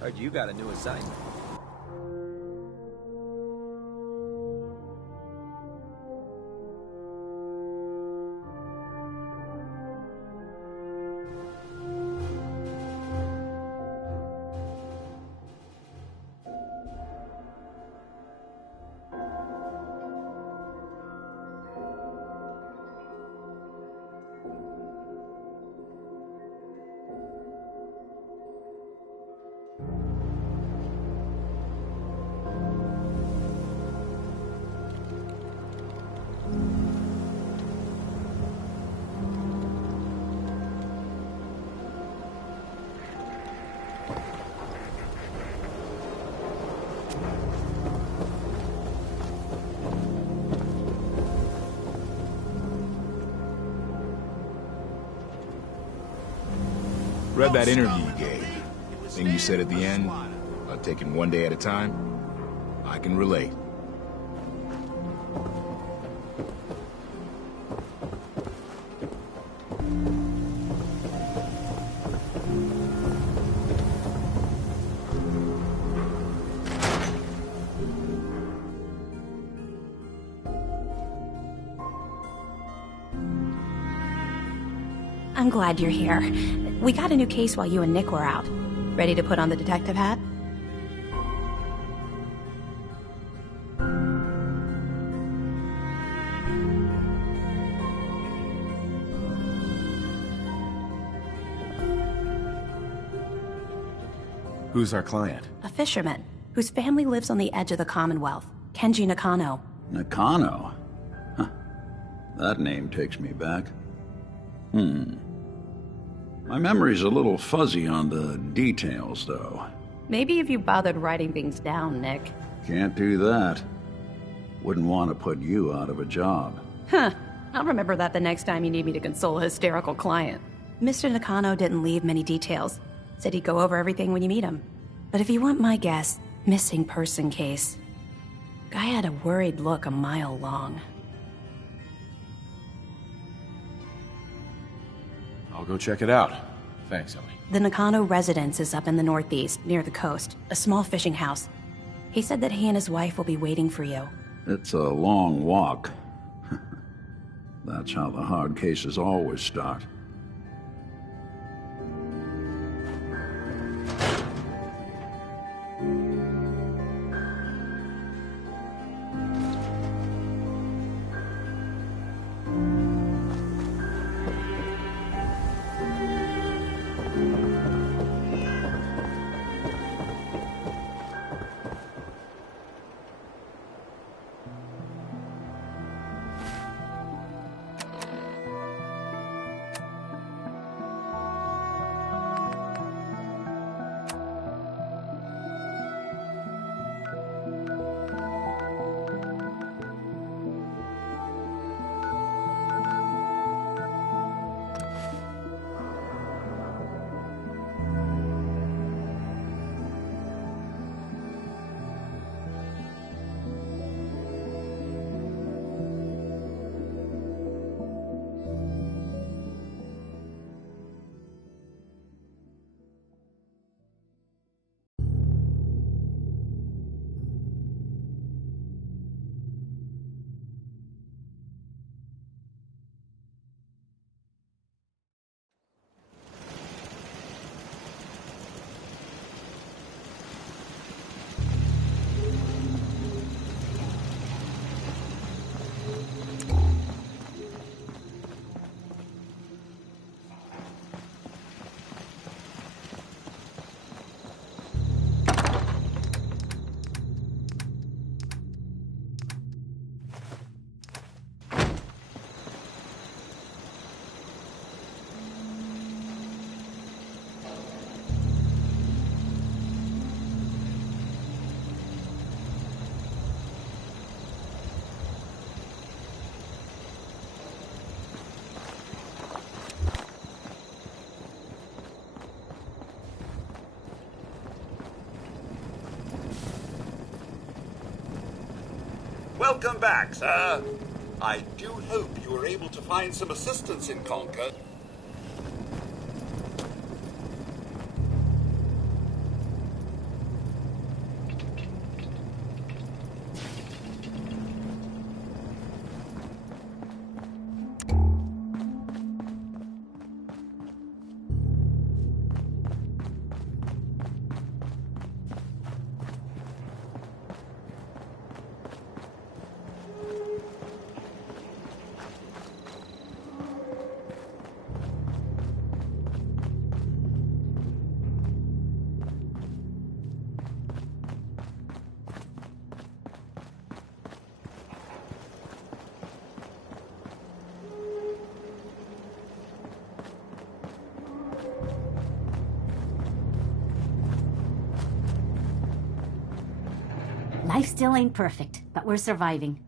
Heard you got a new assignment. Read that interview you gave. Thing you said at the end, about taking one day at a time. I can relate. I'm glad you're here. We got a new case while you and Nick were out. Ready to put on the detective hat? Who's our client? A fisherman, whose family lives on the edge of the Commonwealth. Kenji Nakano. Nakano? Huh. That name takes me back. My memory's a little fuzzy on the details, though. Maybe if you bothered writing things down, Nick. Can't do that. Wouldn't want to put you out of a job. Huh. I'll remember that the next time you need me to console a hysterical client. Mr. Nakano didn't leave many details. Said he'd go over everything when you meet him. But if you want my guess, missing person case. Guy had a worried look a mile long. I'll go check it out. Thanks, Ellie. The Nakano residence is up in the northeast, near the coast. A small fishing house. He said that he and his wife will be waiting for you. It's a long walk. That's how the hard cases always start. Welcome back, sir. I do hope you were able to find some assistance in Concord. Life still ain't perfect, but we're surviving.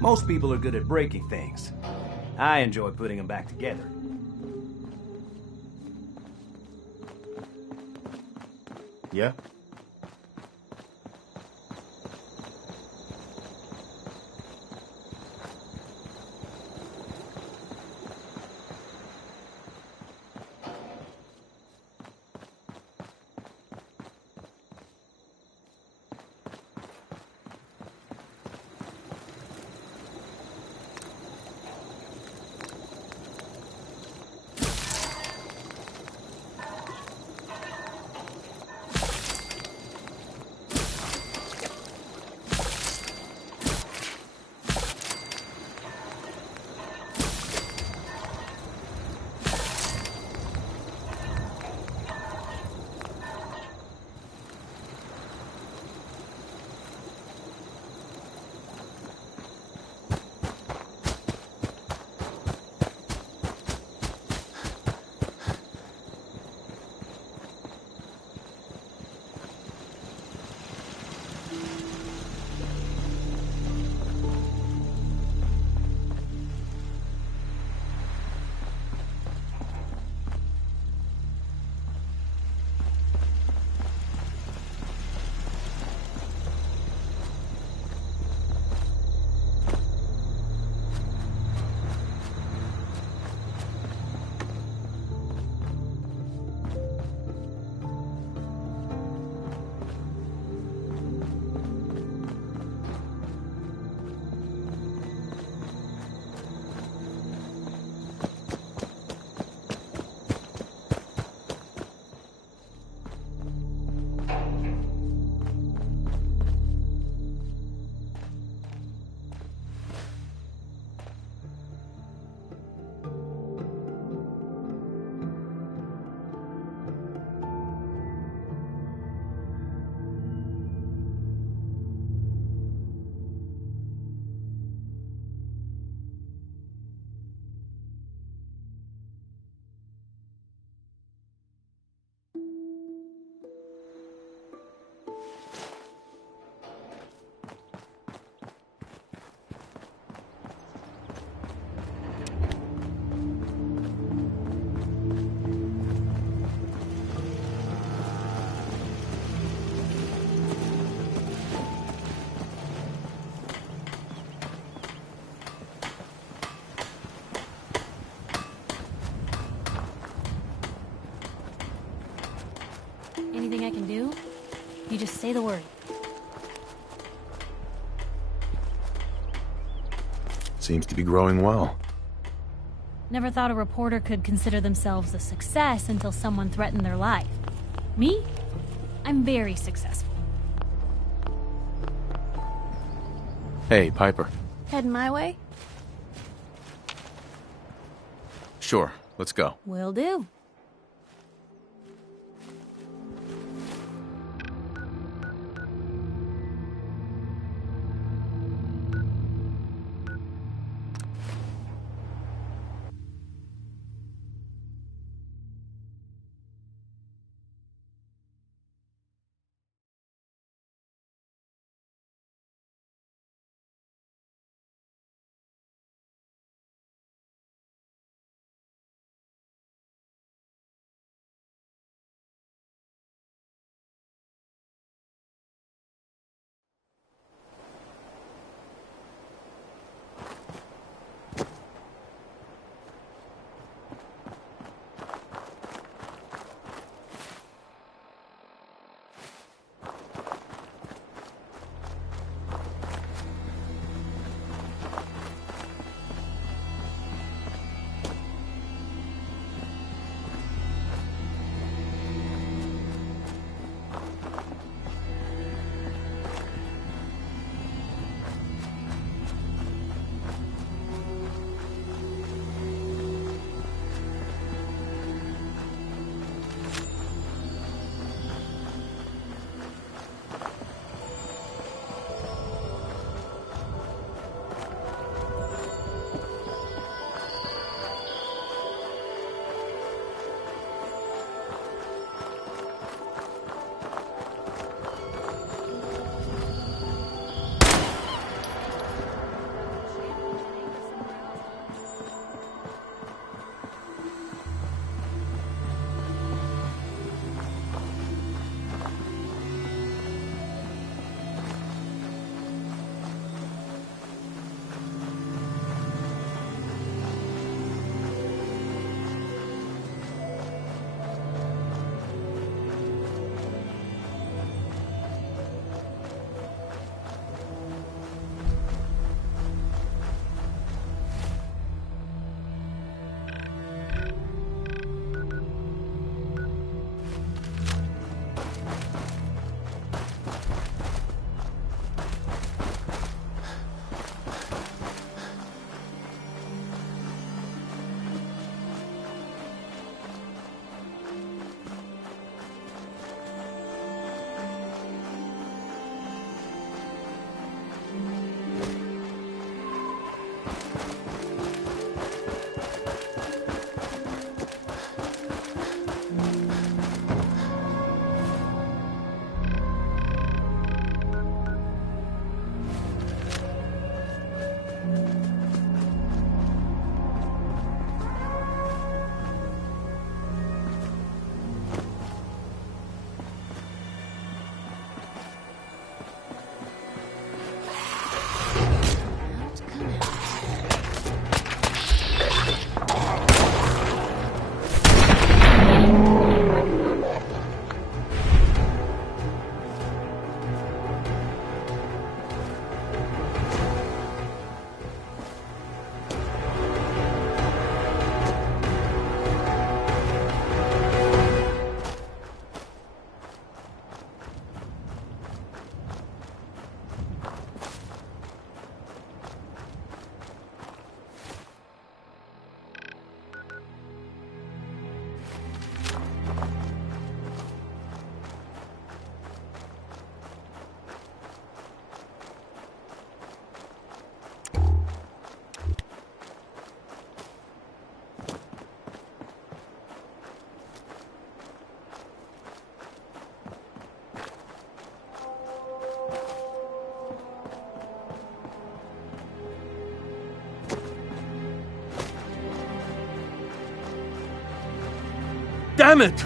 Most people are good at breaking things. I enjoy putting them back together. Yeah? Anything I can do? You just say the word. Seems to be growing well. Never thought a reporter could consider themselves a success until someone threatened their life. Me? I'm very successful. Hey, Piper. Heading my way? Sure, let's go. Will do. Damn it!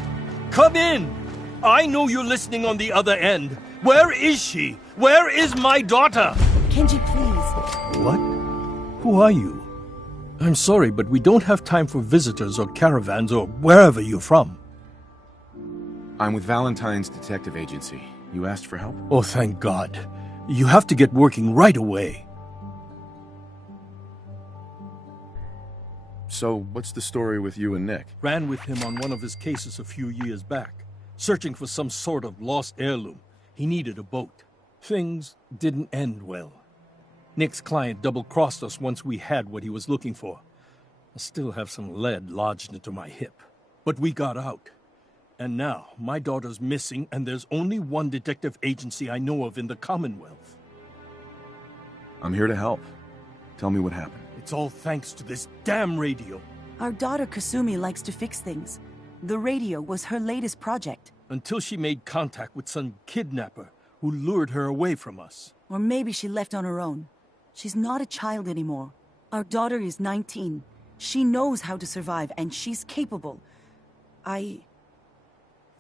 Come in! I know you're listening on the other end. Where is she? Where is my daughter? Kenji, please. What? Who are you? I'm sorry, but we don't have time for visitors or caravans or wherever you're from. I'm with Valentine's detective agency. You asked for help? Oh, thank God. You have to get working right away. So, what's the story with you and Nick? Ran with him on one of his cases a few years back, searching for some sort of lost heirloom. He needed a boat. Things didn't end well. Nick's client double-crossed us once we had what he was looking for. I still have some lead lodged into my hip. But we got out. And now, my daughter's missing, and there's only one detective agency I know of in the Commonwealth. I'm here to help. Tell me what happened. It's all thanks to this damn radio. Our daughter Kasumi likes to fix things. The radio was her latest project. Until she made contact with some kidnapper who lured her away from us. Or maybe she left on her own. She's not a child anymore. Our daughter is 19. She knows how to survive, and she's capable. I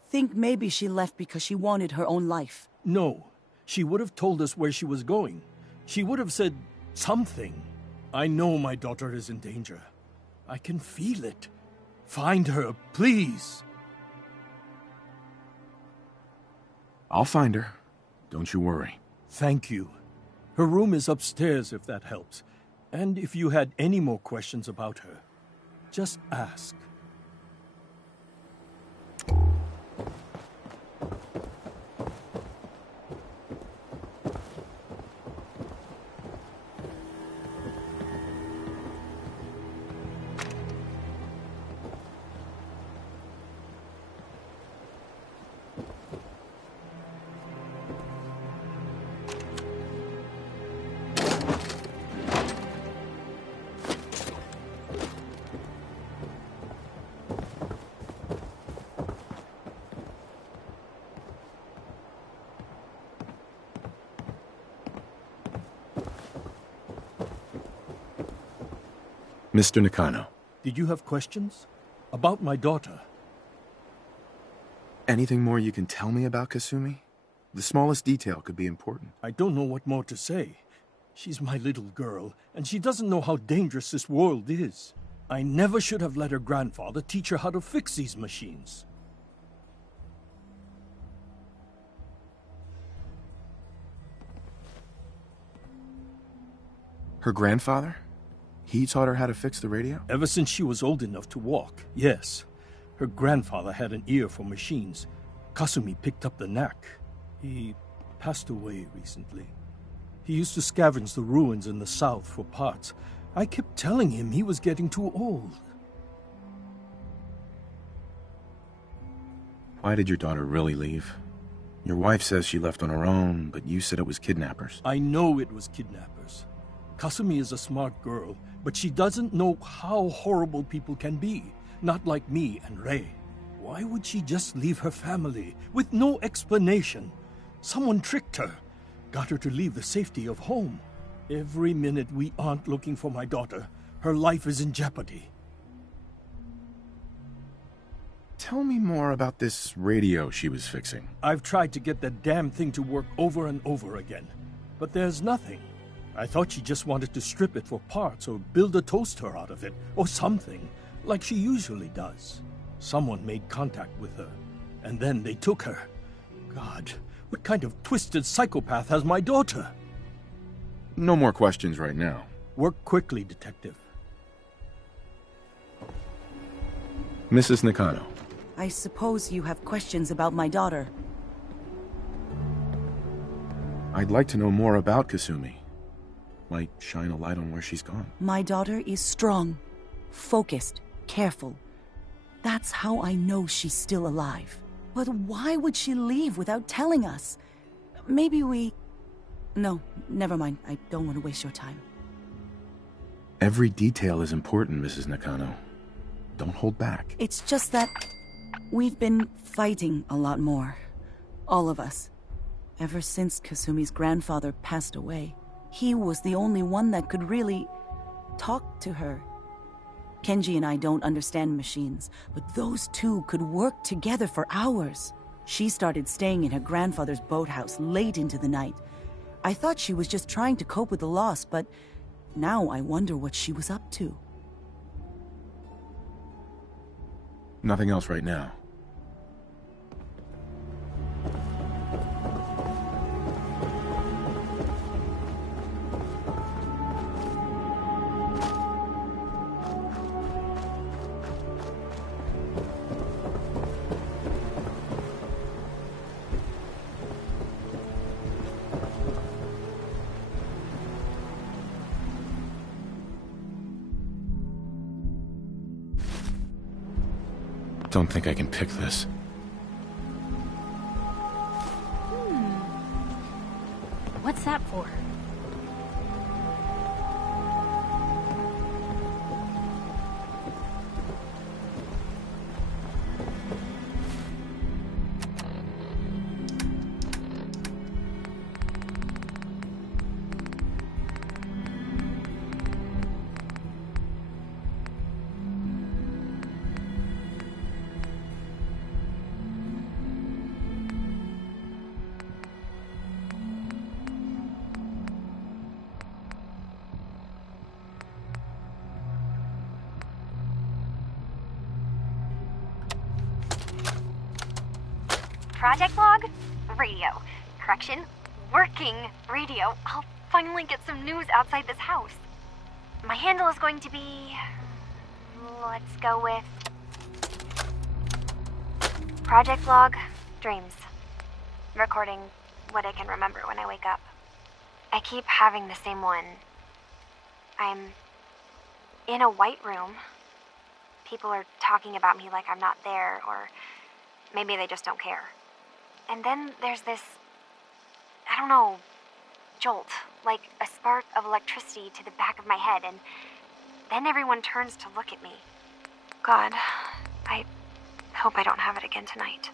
think maybe she left because she wanted her own life. No. She would have told us where she was going. She would have said something. I know my daughter is in danger. I can feel it. Find her, please. I'll find her. Don't you worry. Thank you. Her room is upstairs, if that helps. And if you had any more questions about her, just ask. Mr. Nakano. Did you have questions? About my daughter? Anything more you can tell me about Kasumi? The smallest detail could be important. I don't know what more to say. She's my little girl, and she doesn't know how dangerous this world is. I never should have let her grandfather teach her how to fix these machines. Her grandfather? He taught her how to fix the radio? Ever since she was old enough to walk, yes. Her grandfather had an ear for machines. Kasumi picked up the knack. He passed away recently. He used to scavenge the ruins in the south for parts. I kept telling him he was getting too old. Why did your daughter really leave? Your wife says she left on her own, but you said it was kidnappers. I know it was kidnappers. Kasumi is a smart girl, but she doesn't know how horrible people can be. Not like me and Rei. Why would she just leave her family with no explanation? Someone tricked her, got her to leave the safety of home. Every minute we aren't looking for my daughter, her life is in jeopardy. Tell me more about this radio she was fixing. I've tried to get that damn thing to work over and over again, but there's nothing. I thought she just wanted to strip it for parts or build a toaster out of it, or something, like she usually does. Someone made contact with her, and then they took her. God, what kind of twisted psychopath has my daughter? No more questions right now. Work quickly, Detective. Mrs. Nakano. I suppose you have questions about my daughter. I'd like to know more about Kasumi. Might shine a light on where she's gone. My daughter is strong, focused, careful. That's how I know she's still alive. But why would she leave without telling us? Maybe we... No, never mind. I don't want to waste your time. Every detail is important, Mrs. Nakano. Don't hold back. It's just that we've been fighting a lot more. All of us. Ever since Kasumi's grandfather passed away. He was the only one that could really talk to her. Kenji and I don't understand machines, but those two could work together for hours. She started staying in her grandfather's boathouse late into the night. I thought she was just trying to cope with the loss, but now I wonder what she was up to. Nothing else right now. Don't think I can pick this. What's that for? Project log? Radio. Correction, working radio. I'll finally get some news outside this house. My handle is going to be... let's go with... Project log, dreams. Recording what I can remember when I wake up. I keep having the same one. I'm in a white room. People are talking about me like I'm not there, or maybe they just don't care. And then there's this, I don't know, jolt, like a spark of electricity to the back of my head, and then everyone turns to look at me. God, I hope I don't have it again tonight.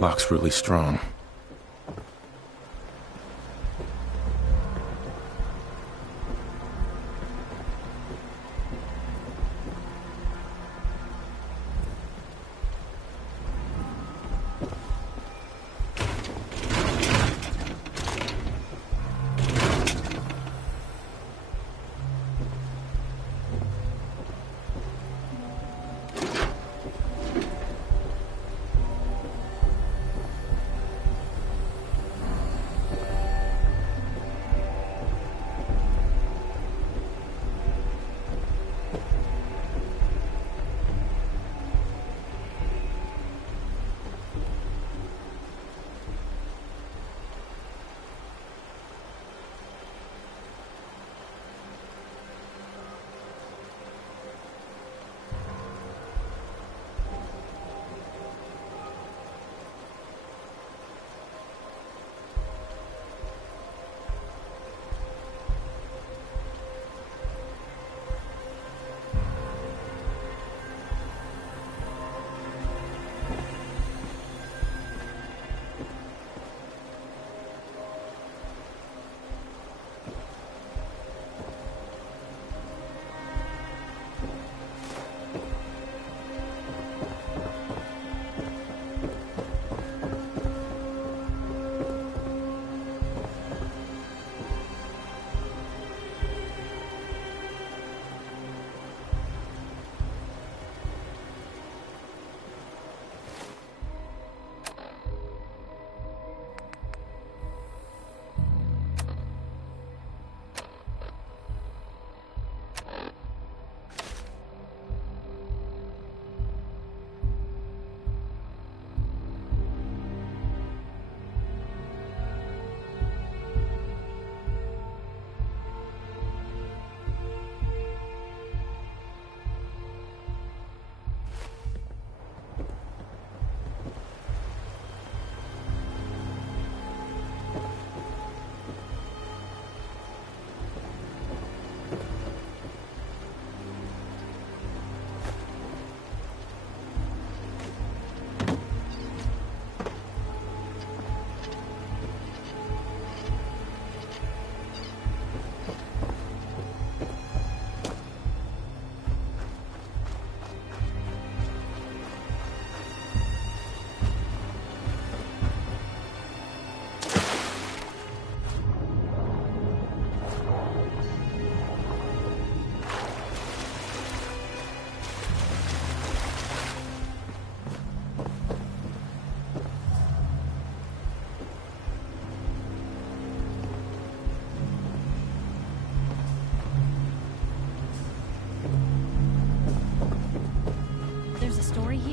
Lock's really strong.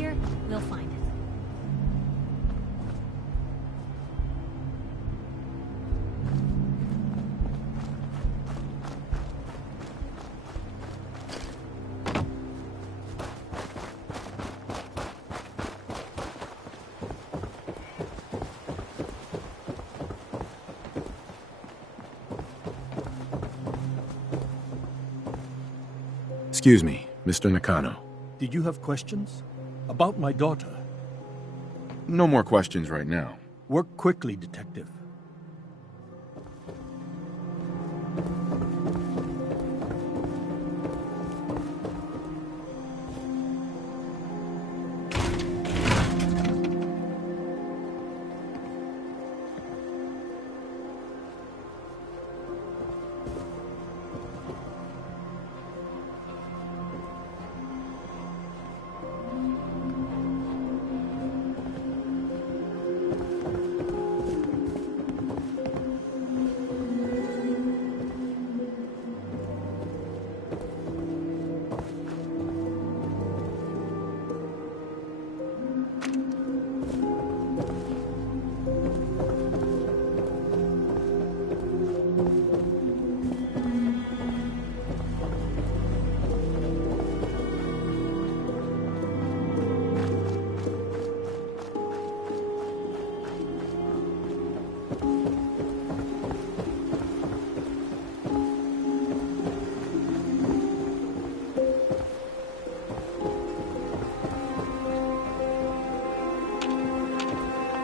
here, we'll find it. Excuse me, Mr. Nakano. Did you have questions? About my daughter? No more questions right now. Work quickly, Detective.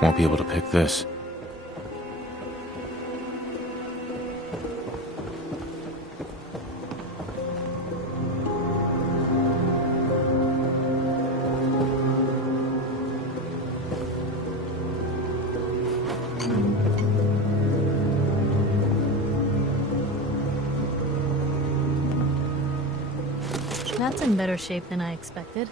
Won't be able to pick this. That's in better shape than I expected.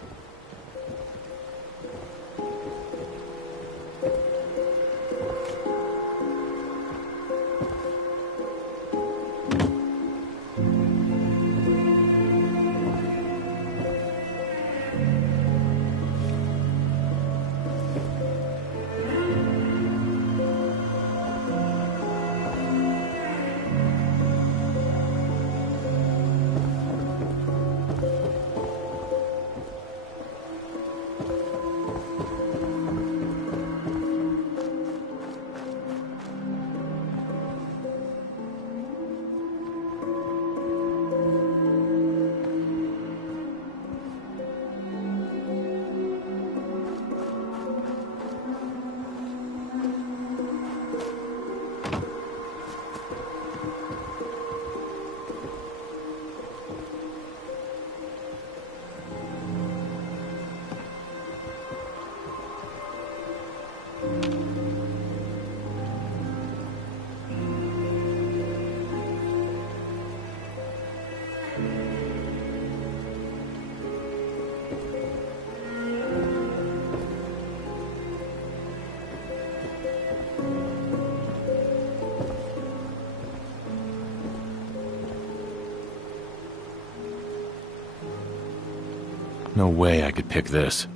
No way I could pick this.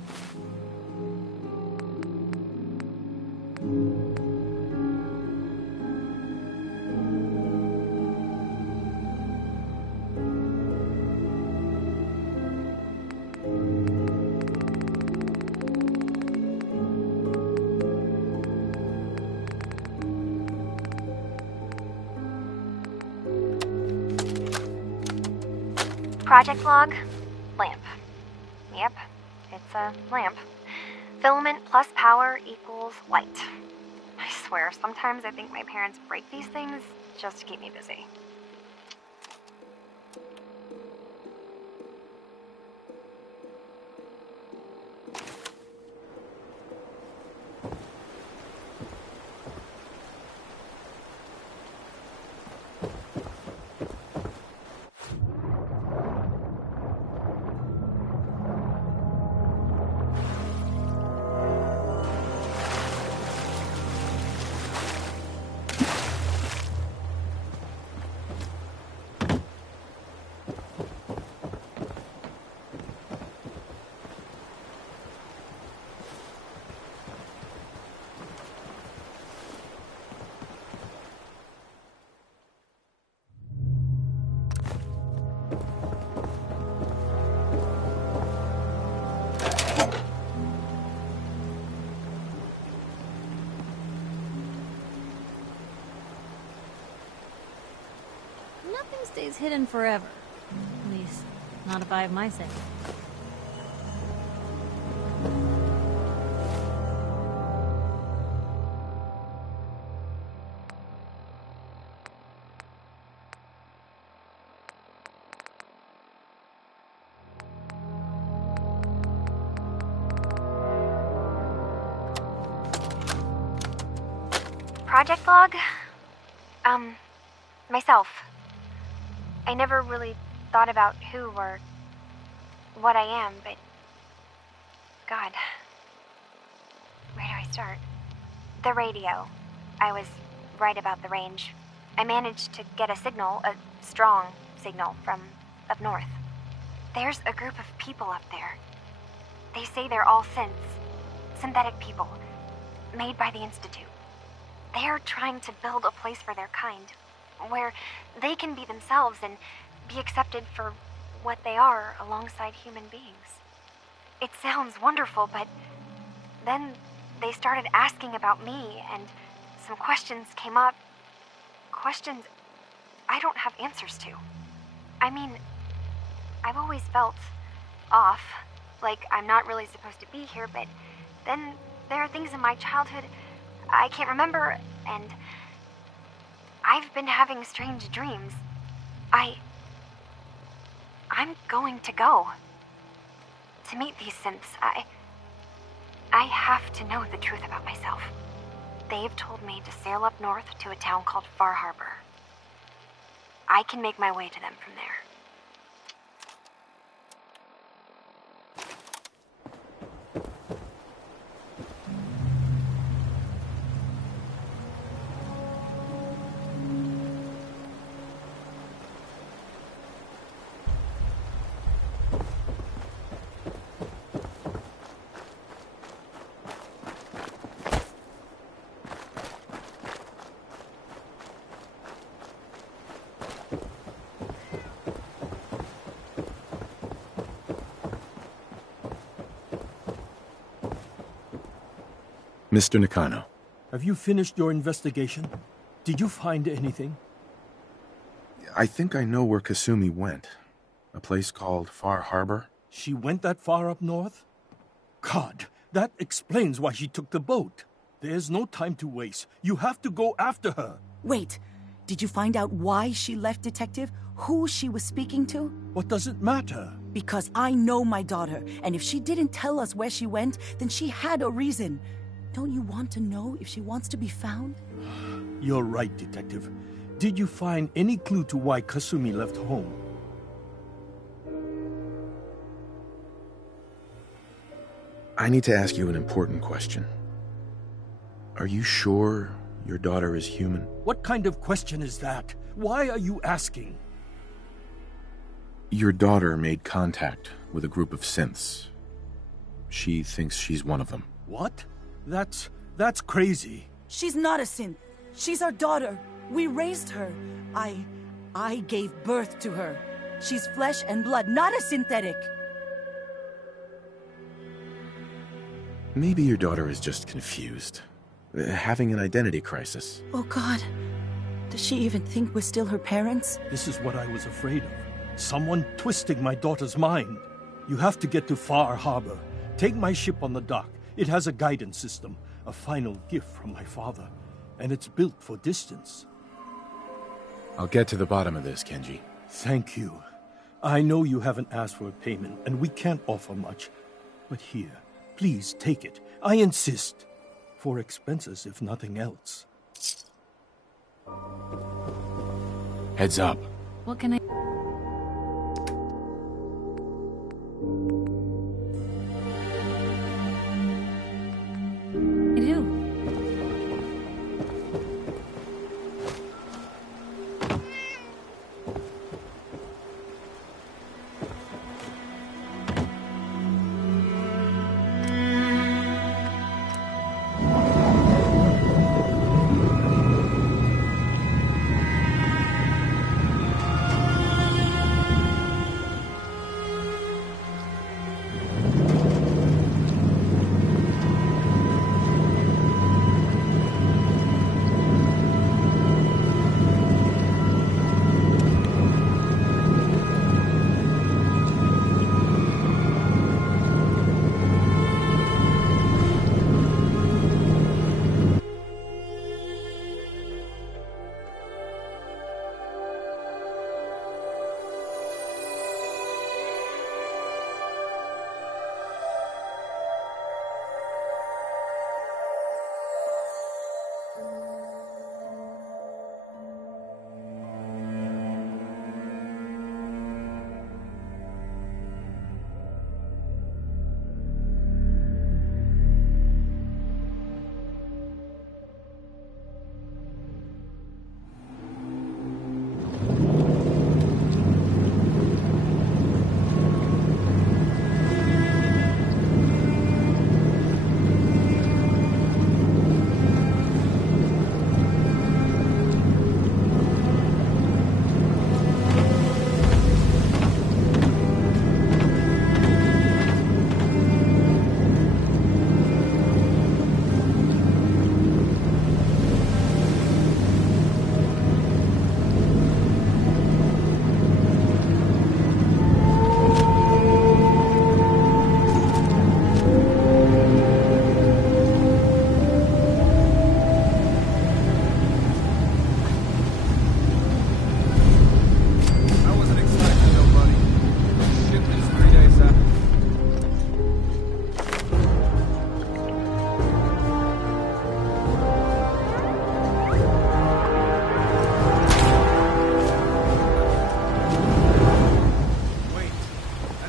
Project log, lamp. Yep, it's a lamp. Filament plus power equals light. I swear, sometimes I think my parents break these things just to keep me busy. Nothing stays hidden forever. At least, not if I have my say. Project log? Myself. I never really thought about who or what I am, but... God. Where do I start? The radio. I was right about the range. I managed to get a signal, a strong signal, from up north. There's a group of people up there. They say they're all synths. Synthetic people. Made by the Institute. They're trying to build a place for their kind, where they can be themselves and be accepted for what they are alongside human beings. It sounds wonderful, but then they started asking about me, and some questions came up. Questions I don't have answers to. I mean, I've always felt off, like I'm not really supposed to be here, but then there are things in my childhood I can't remember, and I've been having strange dreams. I'm going to go. To meet these synths, I have to know the truth about myself. They've told me to sail up north to a town called Far Harbor. I can make my way to them from there. Mr. Nakano. Have you finished your investigation? Did you find anything? I think I know where Kasumi went. A place called Far Harbor. She went that far up north? God, that explains why she took the boat. There's no time to waste. You have to go after her. Wait, did you find out why she left, Detective? Who she was speaking to? What does it matter? Because I know my daughter, and if she didn't tell us where she went, then she had a reason. Don't you want to know if she wants to be found? You're right, Detective. Did you find any clue to why Kasumi left home? I need to ask you an important question. Are you sure your daughter is human? What kind of question is that? Why are you asking? Your daughter made contact with a group of synths. She thinks she's one of them. What? That's crazy. She's not a synth. She's our daughter. We raised her. I gave birth to her. She's flesh and blood, not a synthetic. Maybe your daughter is just confused. Having an identity crisis. Oh, God. Does she even think we're still her parents? This is what I was afraid of. Someone twisting my daughter's mind. You have to get to Far Harbor. Take my ship on the dock. It has a guidance system, a final gift from my father, and it's built for distance. I'll get to the bottom of this, Kenji. Thank you. I know you haven't asked for a payment, and we can't offer much. But here, please take it. I insist. For expenses, if nothing else. Heads up. What can I...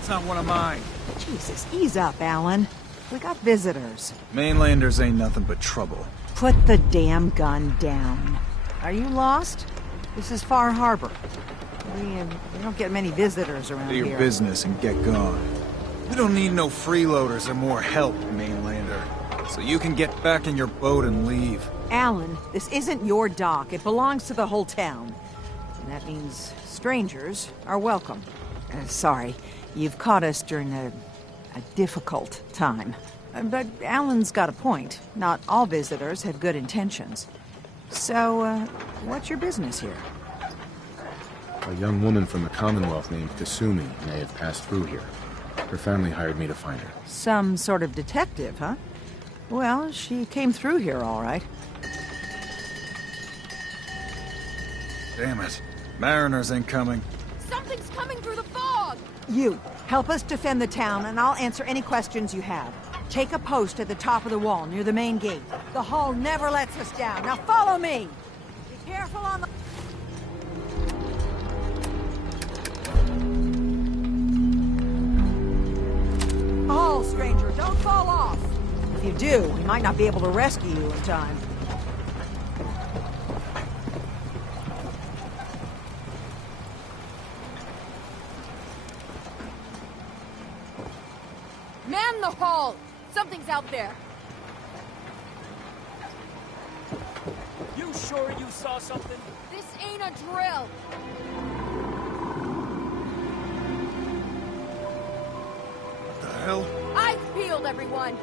That's not one of mine. Jesus, ease up, Alan. We got visitors. Mainlanders ain't nothing but trouble. Put the damn gun down. Are you lost? This is Far Harbor. We don't get many visitors around Do here. your business and get gone. We don't need no freeloaders or more help, Mainlander. So you can get back in your boat and leave. Alan, this isn't your dock. It belongs to the whole town. And that means strangers are welcome. Sorry, you've caught us during a difficult time. But Alan's got a point. Not all visitors have good intentions. So, what's your business here? A young woman from the Commonwealth named Kasumi may have passed through here. Her family hired me to find her. Some sort of detective, huh? Well, she came through here all right. Damn it. Mariners incoming. Something's coming through the fog! You, help us defend the town, and I'll answer any questions you have. Take a post at the top of the wall, near the main gate. The hall never lets us down. Now follow me! Be careful on the... Oh, stranger, don't fall off! If you do, we might not be able to rescue you in time. Man the hall! Something's out there! You sure you saw something? This ain't a drill! What the hell? Eyes peeled, everyone!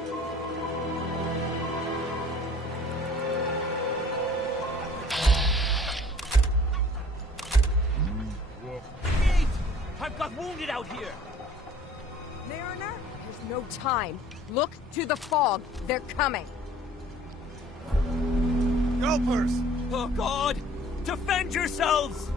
Wait! I've got wounded out here! Mariner, there's no time. Look to the fog. They're coming. Gulpers! Oh, God! Defend yourselves!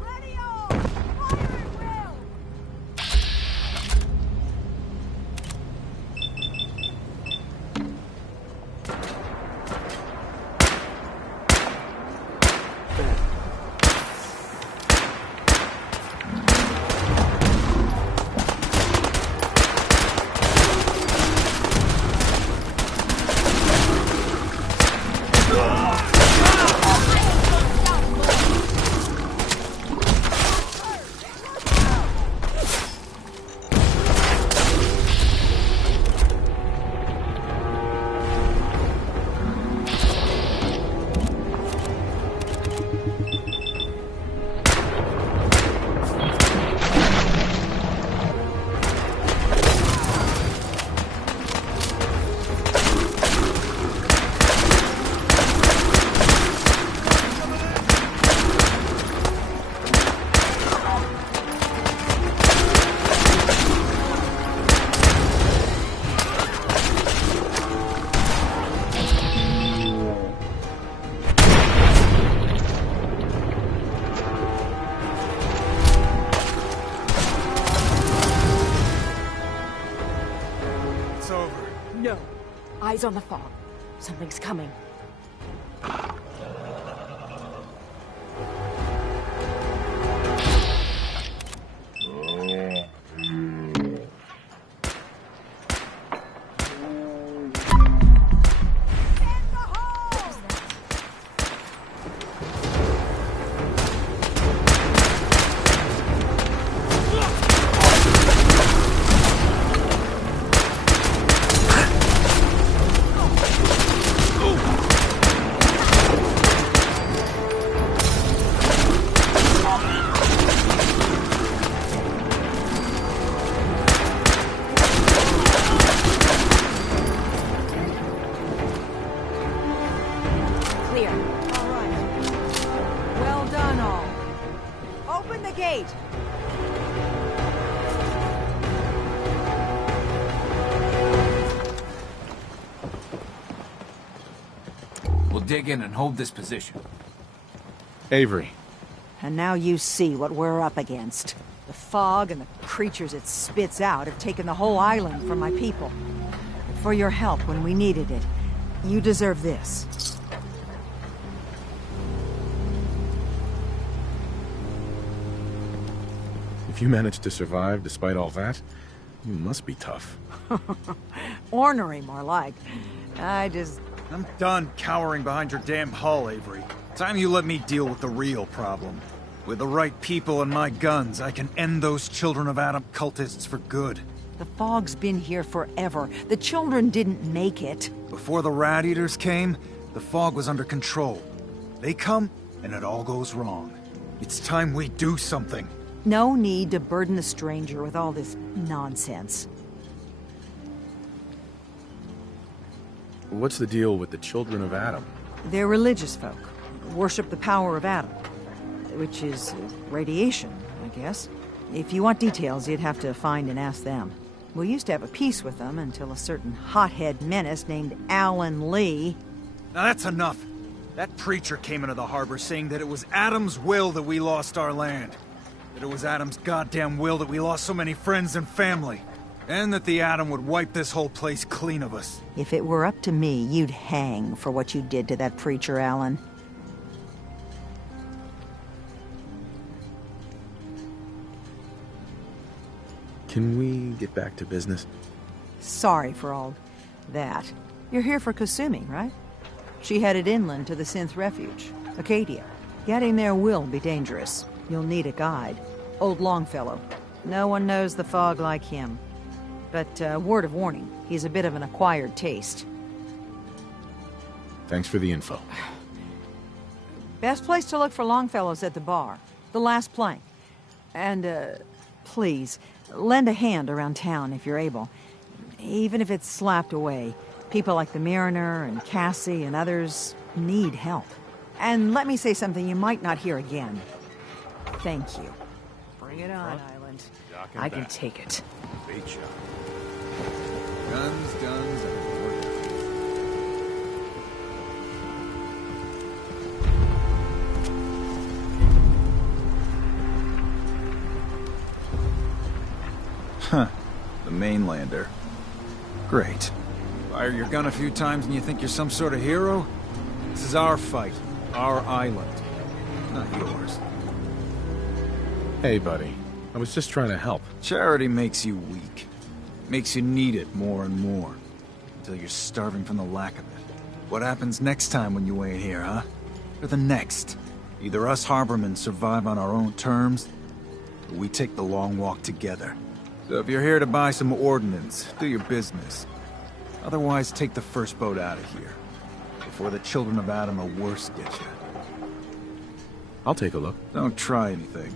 No. Eyes on the fog. Something's coming. Dig in and hold this position. Avery. And now you see what we're up against. The fog and the creatures it spits out have taken the whole island from my people. For your help when we needed it, you deserve this. If you managed to survive despite all that, You must be tough. Ornery, more like. I'm done cowering behind your damn hull, Avery. Time you let me deal with the real problem. With the right people and my guns, I can end those Children of Adam cultists for good. The fog's been here forever. The children didn't make it. Before the Rat Eaters came, the fog was under control. They come, and it all goes wrong. It's time we do something. No need to burden the stranger with all this nonsense. What's the deal with the Children of Adam? They're religious folk. Worship the power of Adam. Which is radiation, I guess. If you want details, you'd have to find and ask them. We used to have a peace with them until a certain hothead menace named Alan Lee... Now that's enough. That preacher came into the harbor saying that it was Adam's will that we lost our land. That it was Adam's goddamn will that we lost so many friends and family. And that the Atom would wipe this whole place clean of us. If it were up to me, you'd hang for what you did to that preacher, Alan. Can we get back to business? Sorry for all that. You're here for Kasumi, right? She headed inland to the Synth Refuge, Acadia. Getting there will be dangerous. You'll need a guide. Old Longfellow. No one knows the fog like him. But, word of warning, he's a bit of an acquired taste. Thanks for the info. Best place to look for Longfellow's at the bar. The last plank. And, please, lend a hand around town if you're able. Even if it's slapped away. People like the Mariner and Cassie and others need help. And let me say something you might not hear again. Thank you. Bring it on, Island. I can take it. Great job. Guns, guns, and more guns. Huh. The mainlander. Great. Fire your gun a few times and you think you're some sort of hero? This is our fight. Our island. Not yours. Hey, buddy. I was just trying to help. Charity makes you weak. Makes you need it more and more. Until you're starving from the lack of it. What happens next time when you ain't here, huh? Or the next? Either us harbormen survive on our own terms, or we take the long walk together. So if you're here to buy some ordnance, do your business. Otherwise, take the first boat out of here. Before the Children of Adam or worse get you. I'll take a look. Don't try anything.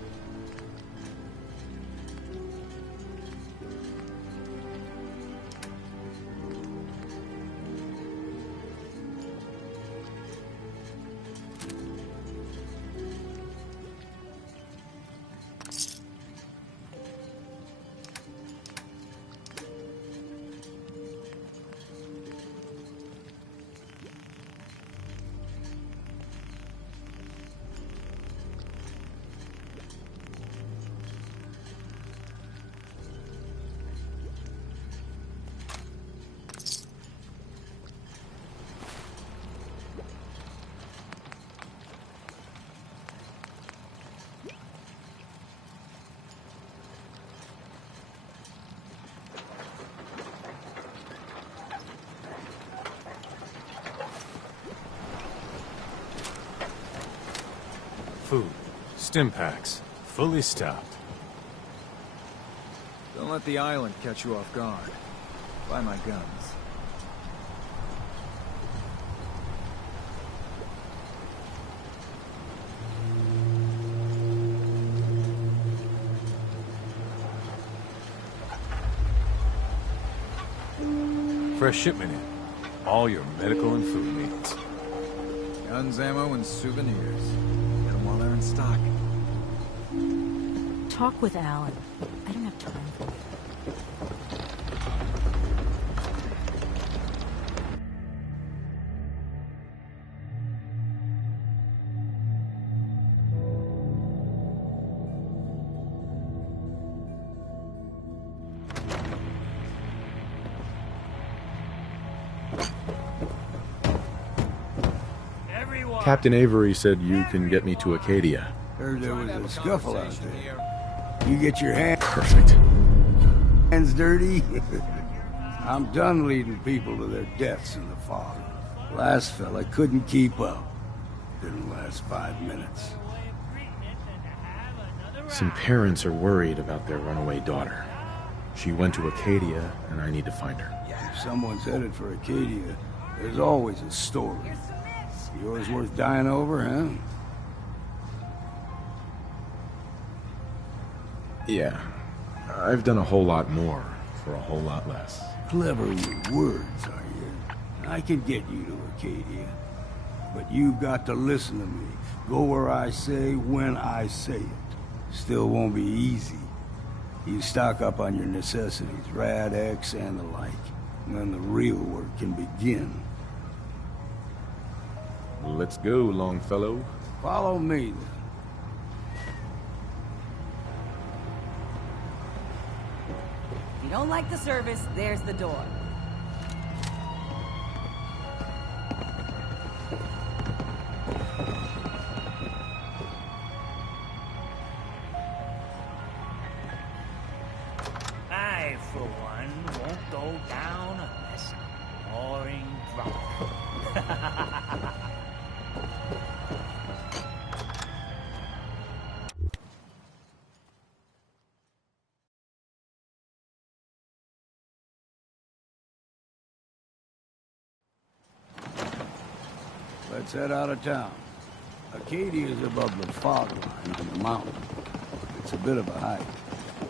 Food. Stim packs. Fully stocked. Don't let the island catch you off guard. Buy my guns. Fresh shipment in. All your medical and food needs. Guns, ammo, and souvenirs. Get them while they're in stock. Talk with Alan. I don't have time for it. Captain Avery said you can get me to Acadia. Heard there was a scuffle out there. You get your hand... Perfect. hands dirty? I'm done leading people to their deaths in the fog. Last fella couldn't keep up. Didn't last 5 minutes. Some parents are worried about their runaway daughter. She went to Acadia, and I need to find her. If someone's headed for Acadia, there's always a story. Yours worth dying over, huh? Yeah. I've done a whole lot more for a whole lot less. Clever with words, are you? I can get you to Acadia. But you've got to listen to me. Go where I say, when I say it. Still won't be easy. You stock up on your necessities, Rad X and the like. And then the real work can begin. Let's go, Longfellow. Follow me, then. If you don't like the service, there's the door. I, for one, won't go down unless I'm roaring drunk. Let's head out of town. Acadia is above the fog line on the mountain. It's a bit of a hike.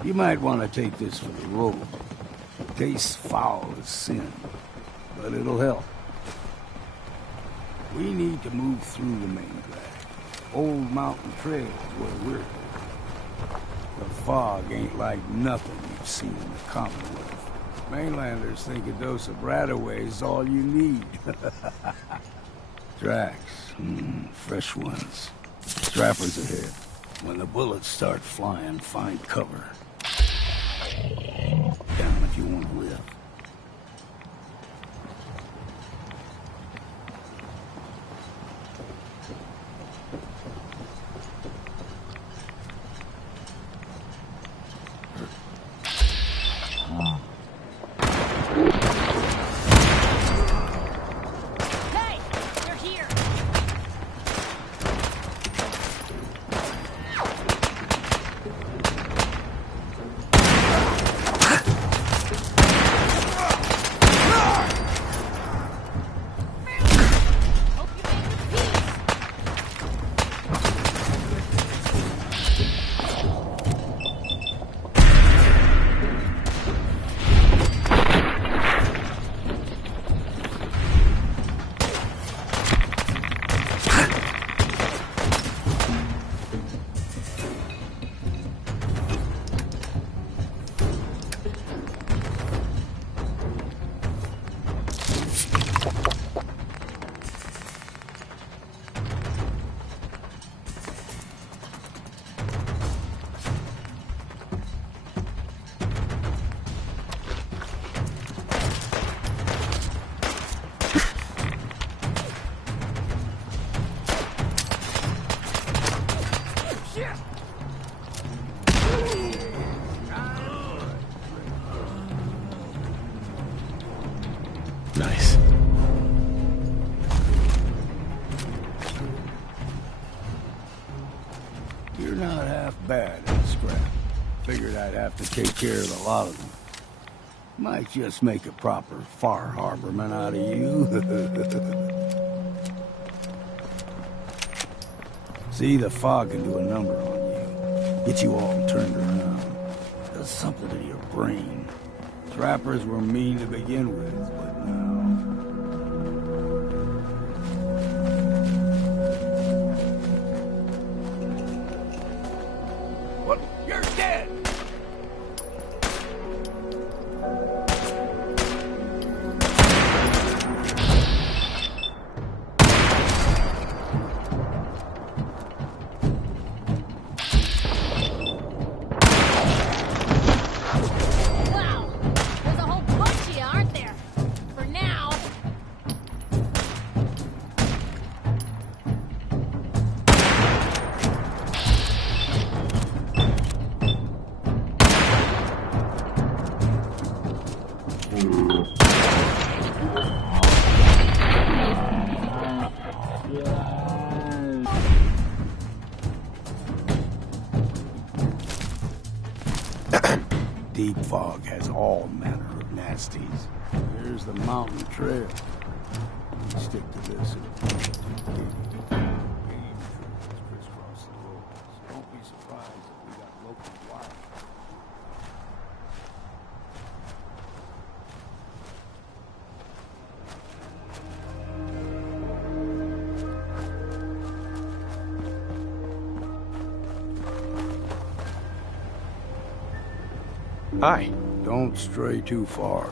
You might want to take this for the road. It tastes foul as sin, but it'll help. We need to move through the main drag. Old Mountain Trail is where we're headed. The fog ain't like nothing you've seen in the Commonwealth. Mainlanders think a dose of Radaway is all you need. Tracks. Fresh ones. Strappers ahead. When the bullets start flying, find cover. Down if you want to live. Nice. You're not half bad at scrap. Figured I'd have to take care of a lot of them. Might just make a proper Far Harborman out of you. See, the fog can do a number on you. Get you all turned around. Does something to your brain. Trappers were mean to begin with, but now... What? You're dead! Wow! There's a whole bunch of you, aren't there? For now. deep fog has all manner of nasties. Here's the mountain trail. Stick to this. Crisscross the roads. Don't be surprised if we got local wire. Hi. Don't stray too far.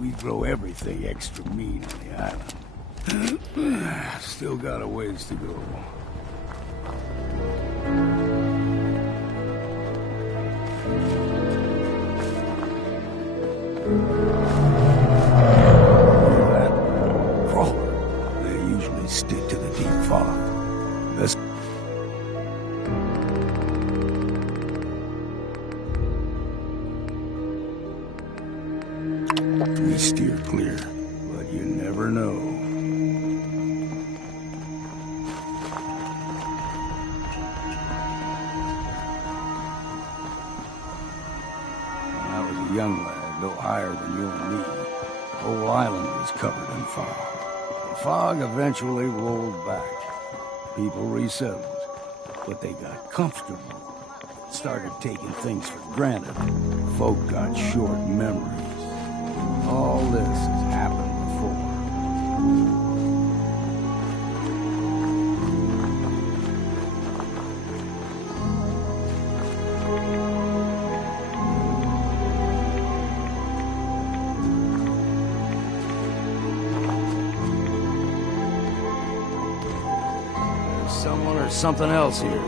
We grow everything extra mean on the island. Still got a ways to go. That crawler, they usually stick to the deep fog. Let's we steer clear, but you never know. When I was a young lad, no higher than you and me, the whole island was covered in fog. The fog eventually rolled back. People resettled, but they got comfortable. Started taking things for granted. Folk got short memories. All this has happened before. There's someone or something else here.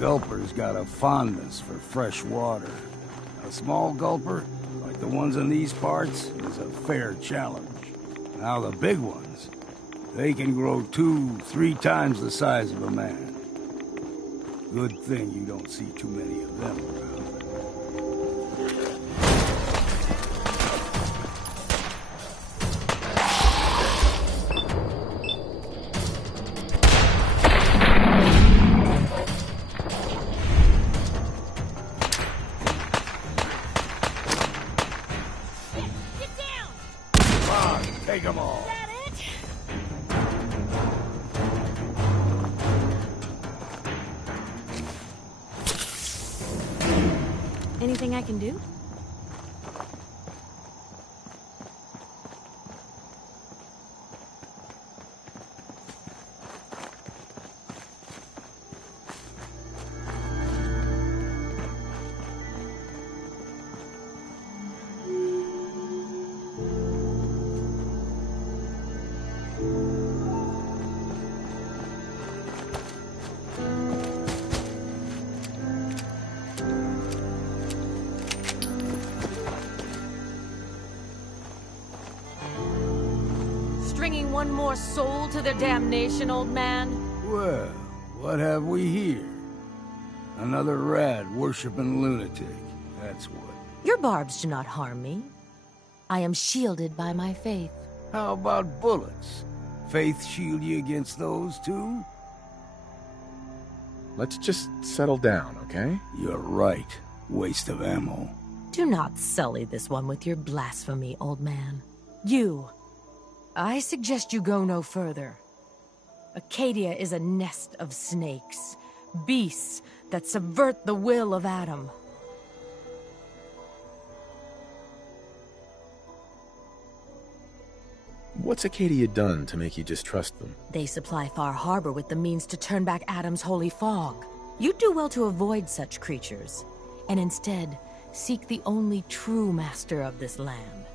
Gulper's got a fondness for fresh water. A small gulper, like the ones in these parts, is a fair challenge. Now the big ones, they can grow 2-3 times the size of a man. Good thing you don't see too many of them around. anything I can do? Stringing one more soul to their damnation, old man? Well, what have we here? Another rad worshipping lunatic, that's what. Your barbs do not harm me. I am shielded by my faith. How about bullets? Faith shield you against those too? Let's just settle down, okay? You're right. Waste of ammo. Do not sully this one with your blasphemy, old man. You. I suggest you go no further. Acadia is a nest of snakes, beasts that subvert the will of Adam. What's Acadia done to make you distrust them? They supply Far Harbor with the means to turn back Adam's holy fog. You'd do well to avoid such creatures, and instead seek the only true master of this land.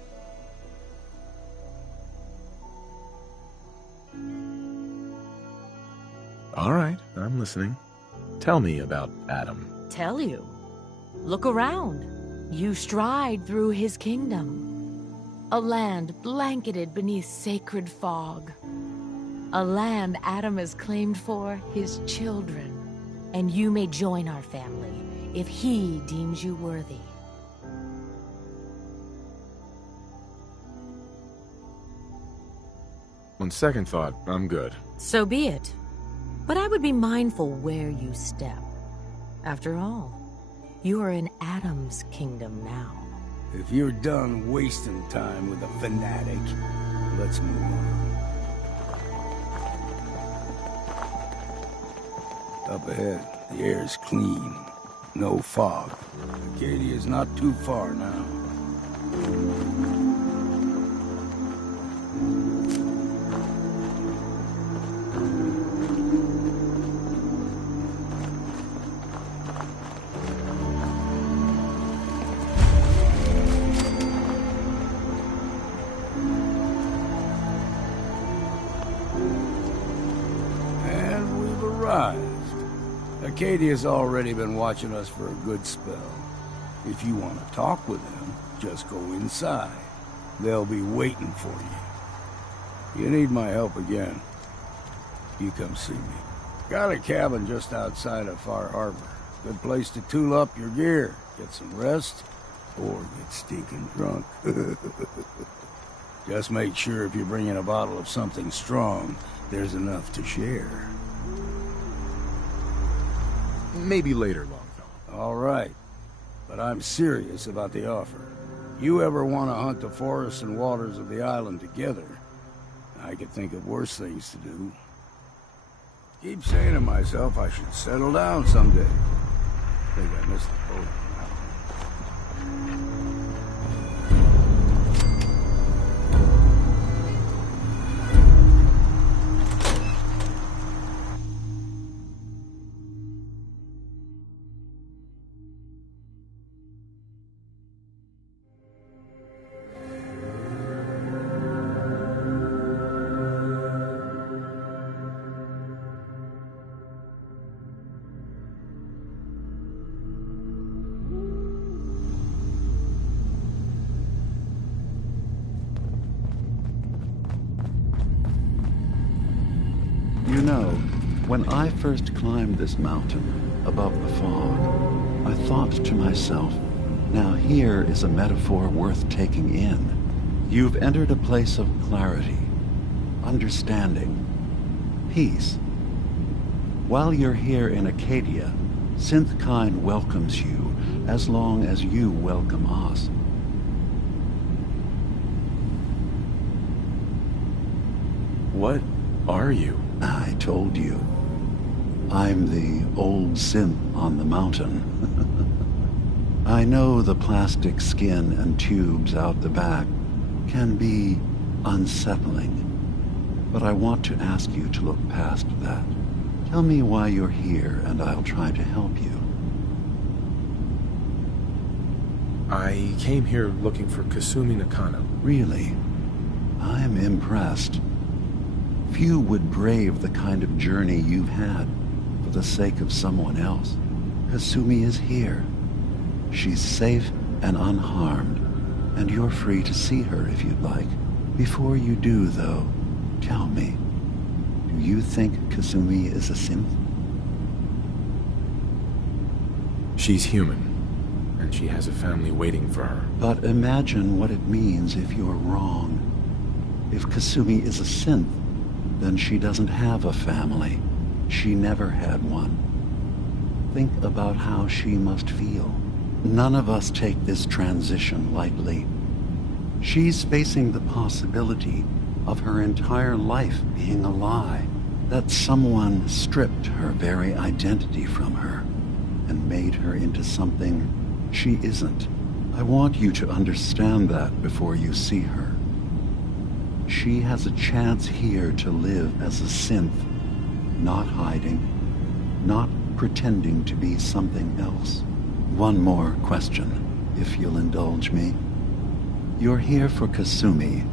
All right, I'm listening. Tell me about Adam. Tell you. Look around. You stride through his kingdom. A land blanketed beneath sacred fog. A land Adam has claimed for his children. And you may join our family if he deems you worthy. On second thought, I'm good. So be it. But I would be mindful where you step. After all, you are in Adam's kingdom now. If you're done wasting time with a fanatic, let's move on. Up ahead, the air's clean. No fog. Acadia's not too far now. Acadia's already been watching us for a good spell. If you want to talk with them, just go inside. They'll be waiting for you. You need my help again, you come see me. Got a cabin just outside of Far Harbor. Good place to tool up your gear, get some rest, or get stinking drunk. Just make sure if you're bringing a bottle of something strong, there's enough to share. Maybe later, Longfellow. All right. But I'm serious about the offer. You ever want to hunt the forests and waters of the island together, I could think of worse things to do. Keep saying to myself I should settle down someday. Think I missed the boat. You know, when I first climbed this mountain above the fog, I thought to myself, now here is a metaphor worth taking in. You've entered a place of clarity, understanding, peace. While you're here in Acadia, Synthkind welcomes you as long as you welcome us. What are you? I told you. I'm the old synth on the mountain. I know the plastic skin and tubes out the back can be unsettling, but I want to ask you to look past that. Tell me why you're here, and I'll try to help you. I came here looking for Kasumi Nakano. Really? I'm impressed. Few would brave the kind of journey you've had for the sake of someone else. Kasumi is here. She's safe and unharmed, and you're free to see her if you'd like. Before you do, though, tell me, do you think Kasumi is a synth? She's human, and she has a family waiting for her. But imagine what it means if you're wrong. If Kasumi is a synth, then she doesn't have a family. She never had one. Think about how she must feel. None of us take this transition lightly. She's facing the possibility of her entire life being a lie, that someone stripped her very identity from her and made her into something she isn't. I want you to understand that before you see her. She has a chance here to live as a synth, not hiding, not pretending to be something else. One more question, if you'll indulge me. You're here for Kasumi,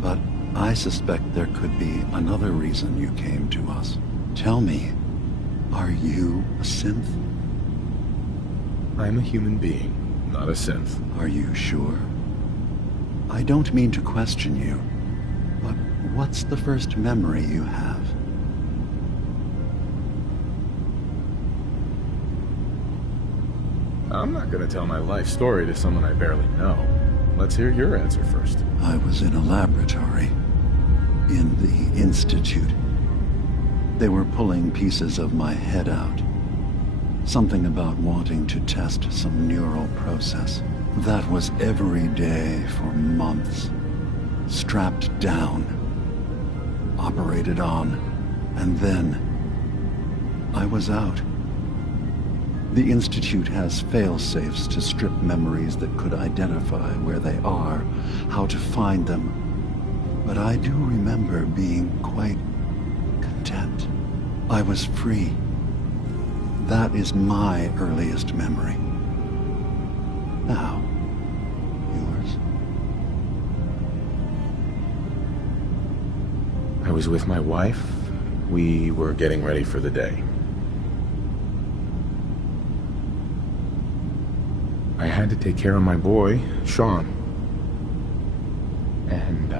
but I suspect there could be another reason you came to us. Tell me, are you a synth? I'm a human being, not a synth. Are you sure? I don't mean to question you, but what's the first memory you have? I'm not gonna tell my life story to someone I barely know. Let's hear your answer first. I was in a laboratory. In the Institute. They were pulling pieces of my head out. Something about wanting to test some neural process. That was every day for months. Strapped down. Operated on. And then I was out. The Institute has fail-safes to strip memories that could identify where they are, how to find them. But I do remember being quite content. I was free. That is my earliest memory. Now, yours? I was with my wife. We were getting ready for the day. I had to take care of my boy, Sean. And,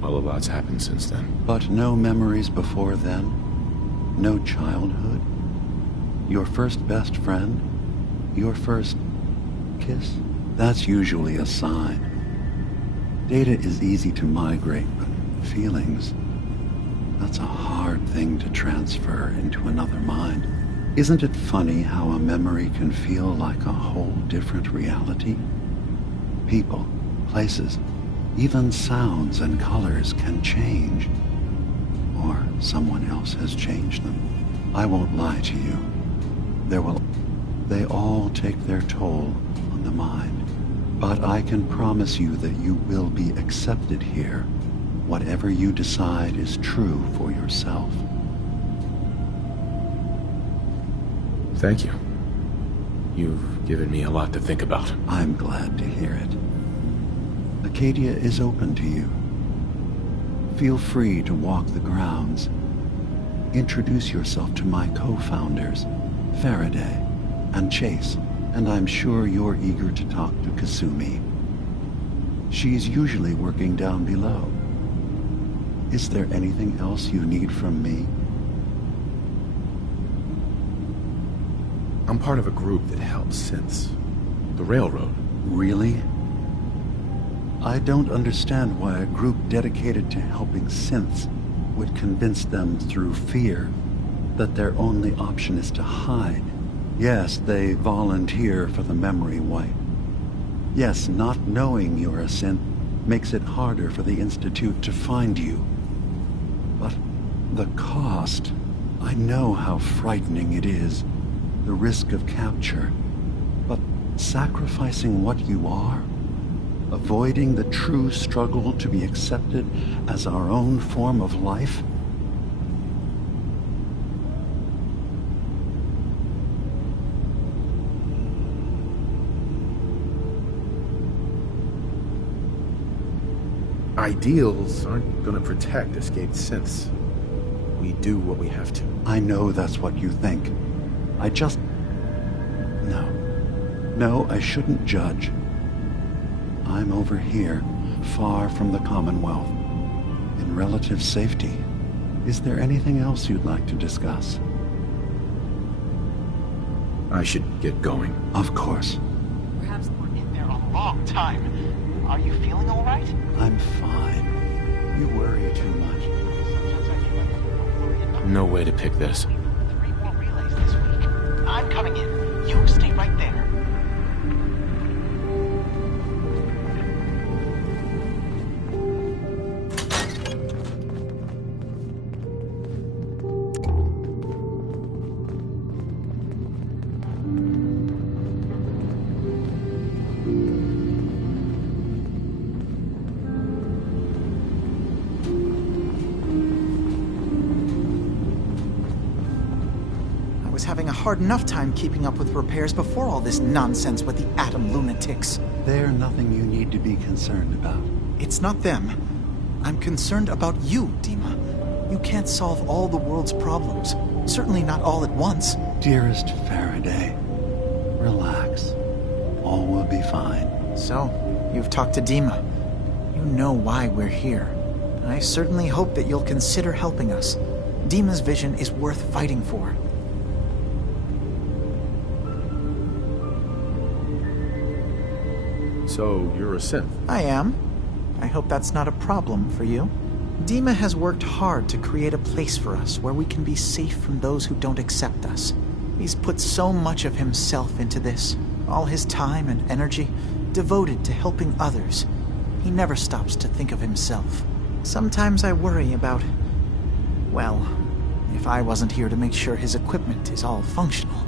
well, a lot's happened since then. But no memories before then? No childhood? Your first best friend? Your first kiss? That's usually a sign. Data is easy to migrate, but feelings, that's a hard thing to transfer into another mind. Isn't it funny how a memory can feel like a whole different reality? People, places, even sounds and colors can change. Or someone else has changed them. I won't lie to you. They all take their toll on the mind. But I can promise you that you will be accepted here, whatever you decide is true for yourself. Thank you. You've given me a lot to think about. I'm glad to hear it. Acadia is open to you. Feel free to walk the grounds. Introduce yourself to my co-founders, Faraday and Chase, and I'm sure you're eager to talk to Kasumi. She's usually working down below. Is there anything else you need from me? I'm part of a group that helps synths. The Railroad. Really? I don't understand why a group dedicated to helping synths would convince them through fear that their only option is to hide. Yes, they volunteer for the memory wipe. Yes, not knowing you're a synth makes it harder for the Institute to find you. But the cost, I know how frightening it is. the risk of capture, but sacrificing what you are, avoiding the true struggle to be accepted as our own form of life? Ideals aren't gonna protect escaped synths. We do what we have to. I know that's what you think. I just... No, I shouldn't judge. I'm over here, far from the Commonwealth, in relative safety. Is there anything else you'd like to discuss? I should get going. Of course. Perhaps we're in there a long time. Are you feeling all right? I'm fine. You worry too much. No way to pick this. 3 more relays this week. I'm coming in. You stay right there. Having a hard enough time keeping up with repairs before all this nonsense with the atom lunatics. They're nothing you need to be concerned about. It's not them. I'm concerned about you, Dima. You can't solve all the world's problems. Certainly not all at once. Dearest Faraday, relax. All will be fine. So, you've talked to Dima. You know why we're here. I certainly hope that you'll consider helping us. Dima's vision is worth fighting for. So, you're a synth? I am. I hope that's not a problem for you. Dima has worked hard to create a place for us where we can be safe from those who don't accept us. He's put so much of himself into this, all his time and energy devoted to helping others. He never stops to think of himself. Sometimes I worry about, well, if I wasn't here to make sure his equipment is all functional.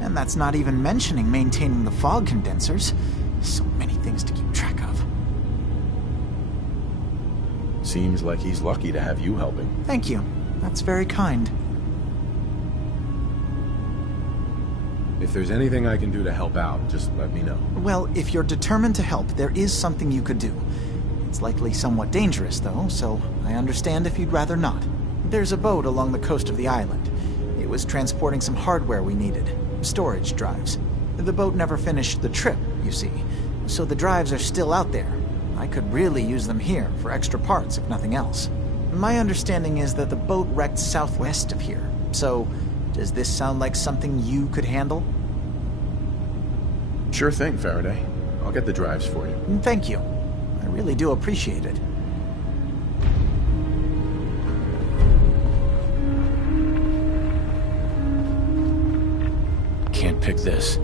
And that's not even mentioning maintaining the fog condensers. So many things to keep track of. Seems like he's lucky to have you helping. Thank you. That's very kind. If there's anything I can do to help out, just let me know. Well, if you're determined to help, there is something you could do. It's likely somewhat dangerous, though, so I understand if you'd rather not. There's a boat along the coast of the island. It was transporting some hardware we needed. Storage drives. The boat never finished the trip, you see, so the drives are still out there. I could really use them here for extra parts, if nothing else. My understanding is that the boat wrecked southwest of here, so does this sound like something you could handle? Sure thing, Faraday. I'll get the drives for you. Thank you. I really do appreciate it. Can't pick this.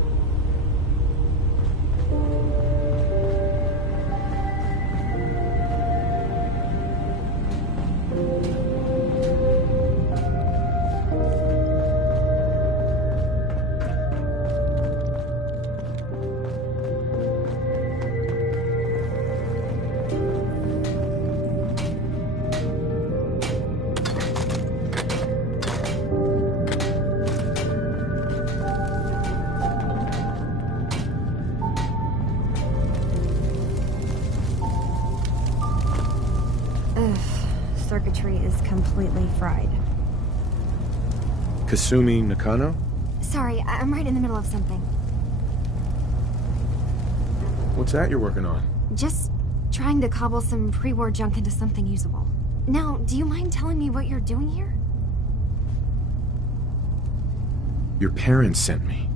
Circuitry is completely fried. Kasumi Nakano? Sorry, I'm right in the middle of something. What's that you're working on? Just trying to cobble some pre-war junk into something usable. Now, do you mind telling me what you're doing here? Your parents sent me.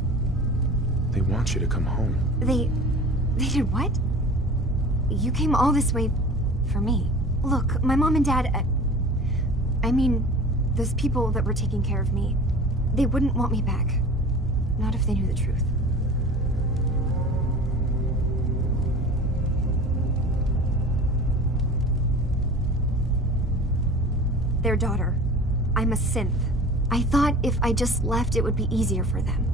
They want you to come home. They did what? You came all this way for me. Look, my mom and dad, I mean, those people that were taking care of me, they wouldn't want me back. Not if they knew the truth. Their daughter. I'm a synth. I thought if I just left, it would be easier for them.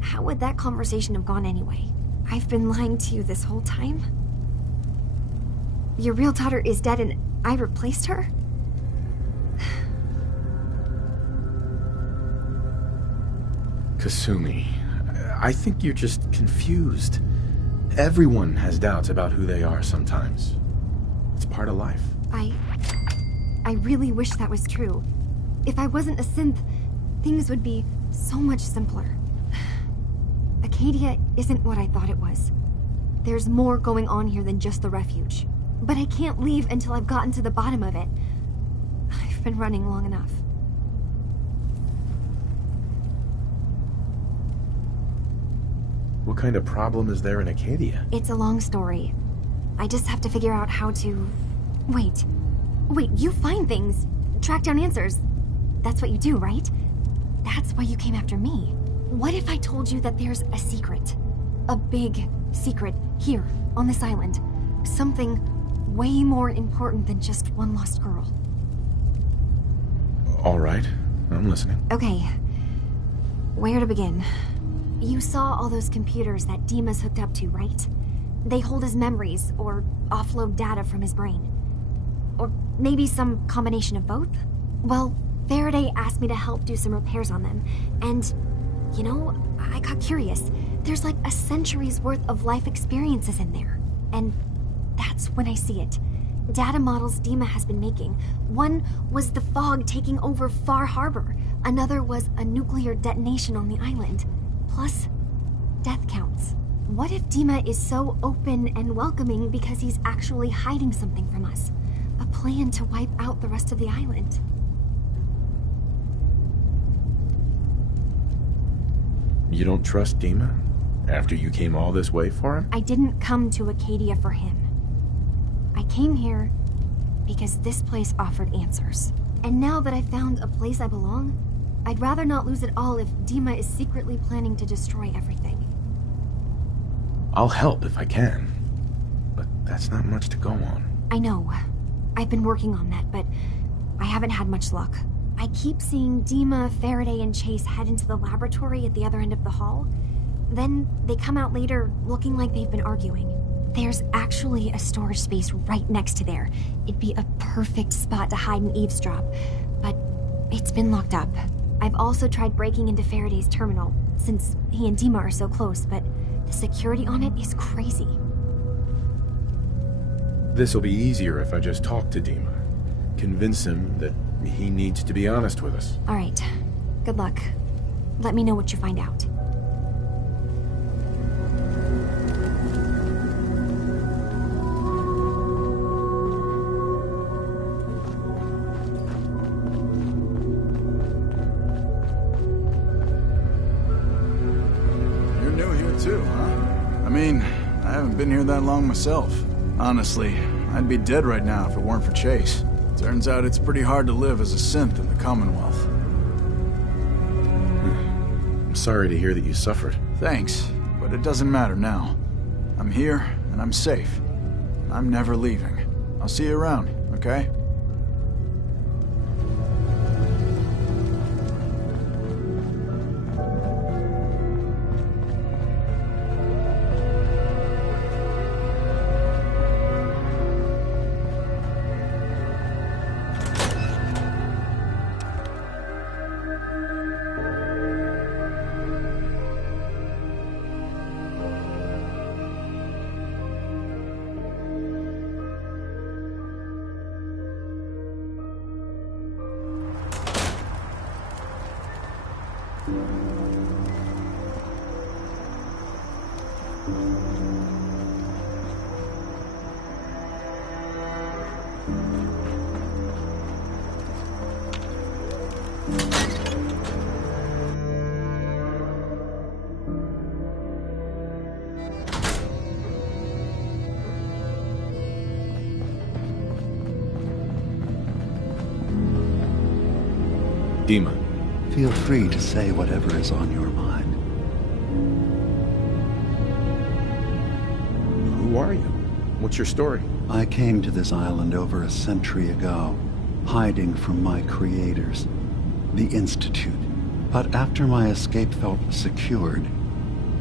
How would that conversation have gone anyway? I've been lying to you this whole time? Your real daughter is dead and I replaced her? Kasumi, I think you're just confused. Everyone has doubts about who they are sometimes. It's part of life. I really wish that was true. If I wasn't a synth, things would be so much simpler. Acadia isn't what I thought it was. There's more going on here than just the refuge. But I can't leave until I've gotten to the bottom of it. I've been running long enough. What kind of problem is there in Acadia? It's a long story. I just have to figure out how to... Wait, you find things, track down answers. That's what you do, right? That's why you came after me. What if I told you that there's a secret? A big secret here, on this island. Something way more important than just one lost girl. All right, I'm listening. Okay, where to begin? You saw all those computers that Dima's hooked up to, right? They hold his memories, or offload data from his brain. Or maybe some combination of both? Well, Faraday asked me to help do some repairs on them, and, you know, I got curious. There's like a century's worth of life experiences in there. And that's when I see it. Data models Dima has been making. One was the fog taking over Far Harbor. Another was a nuclear detonation on the island. Plus, death counts. What if Dima is so open and welcoming because he's actually hiding something from us? A plan to wipe out the rest of the island. You don't trust Dima? After you came all this way for him? I didn't come to Acadia for him. I came here because this place offered answers. And now that I found a place I belong, I'd rather not lose it all if Dima is secretly planning to destroy everything. I'll help if I can. But that's not much to go on. I know. I've been working on that, but I haven't had much luck. I keep seeing Dima, Faraday, and Chase head into the laboratory at the other end of the hall. Then they come out later looking like they've been arguing. There's actually a storage space right next to there. It'd be a perfect spot to hide and eavesdrop, but it's been locked up. I've also tried breaking into Faraday's terminal, since he and Dima are so close, but the security on it is crazy. This'll be easier if I just talk to Dima. Convince him that he needs to be honest with us. All right. Good luck. Let me know what you find out. You're new here too, huh? I mean, I haven't been here that long myself. Honestly, I'd be dead right now if it weren't for Chase. Turns out it's pretty hard to live as a synth in the Commonwealth. I'm sorry to hear that you suffered. Thanks, but it doesn't matter now. I'm here, and I'm safe. I'm never leaving. I'll see you around, okay? Dima. Feel free to say whatever is on your mind. Who are you? What's your story? I came to this island over a century ago, hiding from my creators, the Institute. But after my escape felt secured,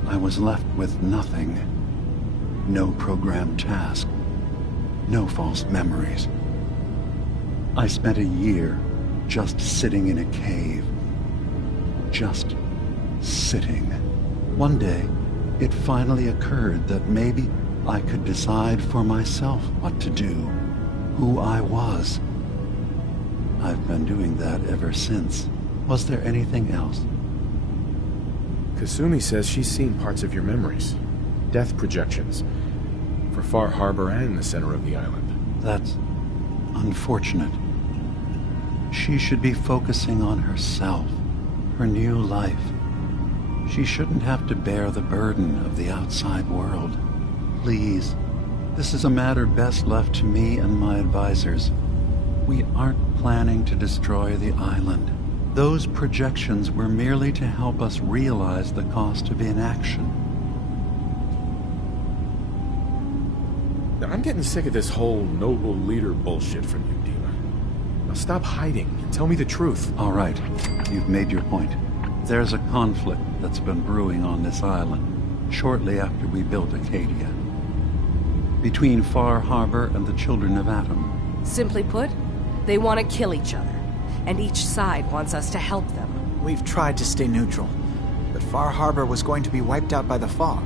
I was left with nothing. No programmed task. No false memories. I spent a year just sitting in a cave. Just sitting. One day, it finally occurred that maybe I could decide for myself what to do, who I was. I've been doing that ever since. Was there anything else? Kasumi says she's seen parts of your memories. Death projections. For Far Harbor and the center of the island. That's unfortunate. She should be focusing on herself, her new life. She shouldn't have to bear the burden of the outside world. Please, this is a matter best left to me and my advisors. We aren't planning to destroy the island. Those projections were merely to help us realize the cost of inaction. I'm getting sick of this whole noble leader bullshit from you, Dima. Now stop hiding and tell me the truth. All right, you've made your point. There's a conflict that's been brewing on this island shortly after we built Acadia. Between Far Harbor and the Children of Atom. Simply put, they want to kill each other, and each side wants us to help them. We've tried to stay neutral, but Far Harbor was going to be wiped out by the fog,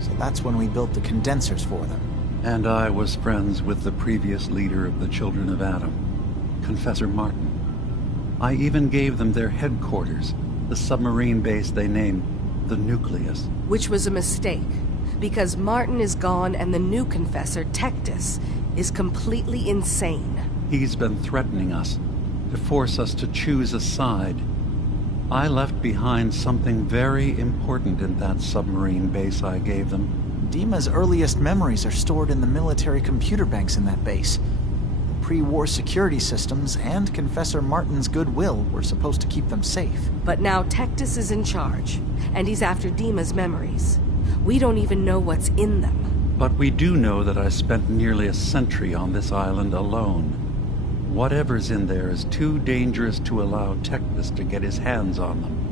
so that's when we built the condensers for them. And I was friends with the previous leader of the Children of Atom, Confessor Martin. I even gave them their headquarters, the submarine base they named the Nucleus. Which was a mistake, because Martin is gone and the new Confessor, Tectus, is completely insane. He's been threatening us, to force us to choose a side. I left behind something very important in that submarine base I gave them. Dima's earliest memories are stored in the military computer banks in that base. The pre-war security systems and Confessor Martin's goodwill were supposed to keep them safe. But now Tectus is in charge, and he's after Dima's memories. We don't even know what's in them. But we do know that I spent nearly a century on this island alone. Whatever's in there is too dangerous to allow Tectus to get his hands on them.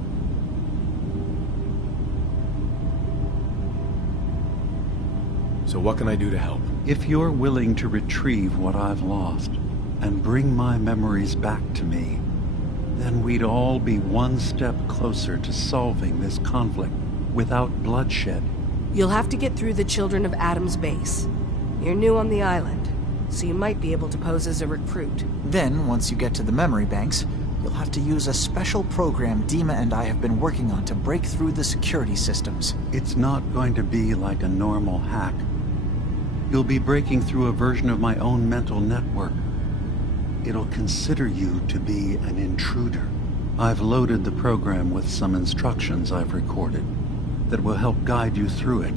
So what can I do to help? If you're willing to retrieve what I've lost and bring my memories back to me, then we'd all be one step closer to solving this conflict without bloodshed. You'll have to get through the Children of Atom's base. You're new on the island, so you might be able to pose as a recruit. Then, once you get to the memory banks, you'll have to use a special program Dima and I have been working on to break through the security systems. It's not going to be like a normal hack. You'll be breaking through a version of my own mental network. It'll consider you to be an intruder. I've loaded the program with some instructions I've recorded that will help guide you through it.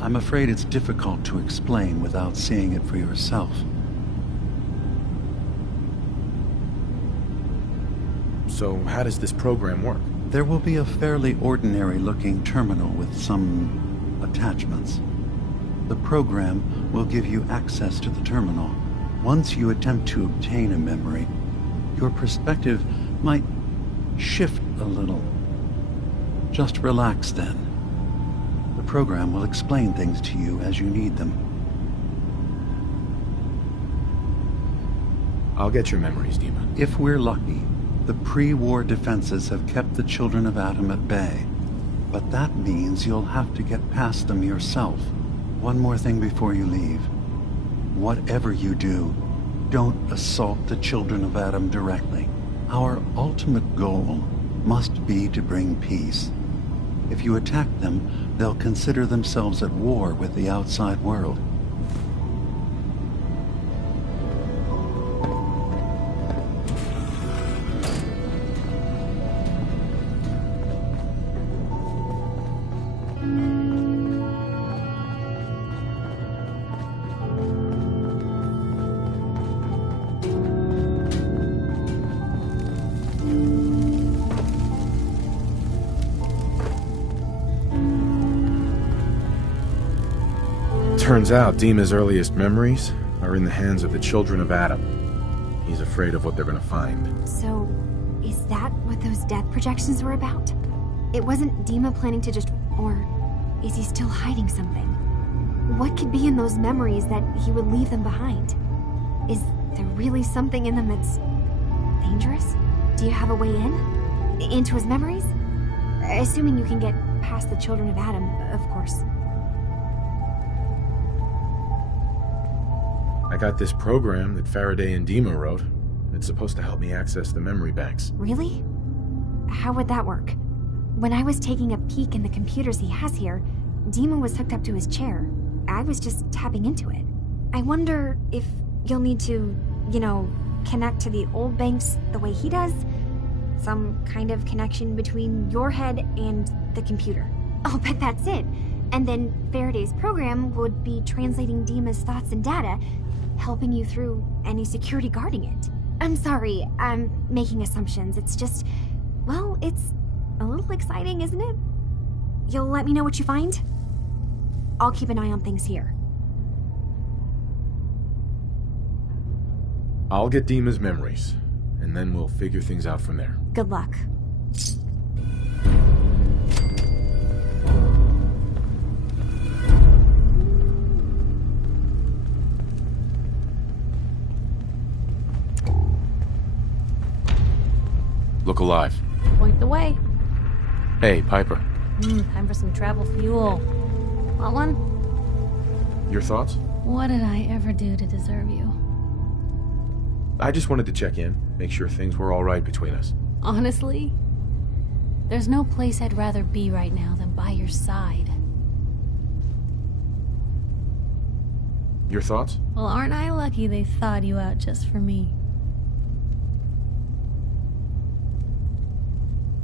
I'm afraid it's difficult to explain without seeing it for yourself. So how does this program work? There will be a fairly ordinary-looking terminal with some attachments. The program will give you access to the terminal. Once you attempt to obtain a memory, your perspective might shift a little. Just relax then. The program will explain things to you as you need them. I'll get your memories, Dima. If we're lucky, the pre-war defenses have kept the Children of Atom at bay. But that means you'll have to get past them yourself. One more thing before you leave. Whatever you do, don't assault the Children of Atom directly. Our ultimate goal must be to bring peace. If you attack them, they'll consider themselves at war with the outside world. Turns out Dima's earliest memories are in the hands of the Children of Atom. He's afraid of what they're gonna find. So, is that what those death projections were about? It wasn't Dima planning to just... Or is he still hiding something? What could be in those memories that he would leave them behind? Is there really something in them that's dangerous? Do you have a way in? Into his memories? Assuming you can get past the children of Adam, of course. I got this program that Faraday and Dima wrote. It's supposed to help me access the memory banks. Really? How would that work? When I was taking a peek in the computers he has here, Dima was hooked up to his chair. I was just tapping into it. I wonder if you'll need to, connect to the old banks the way he does? Some kind of connection between your head and the computer. I'll bet that's it. And then Faraday's program would be translating Dima's thoughts and data, helping you through any security guarding it. I'm sorry, I'm making assumptions. It's just, well, it's a little exciting, isn't it? You'll let me know what you find? I'll keep an eye on things here. I'll get Dima's memories, and then we'll figure things out from there. Good luck. Look alive. Point the way. Hey, Piper. Time for some travel fuel. Want one? Your thoughts? What did I ever do to deserve you? I just wanted to check in, make sure things were all right between us. Honestly, there's no place I'd rather be right now than by your side. Your thoughts? Well, aren't I lucky they thawed you out just for me?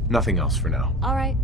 Nothing else for now. All right.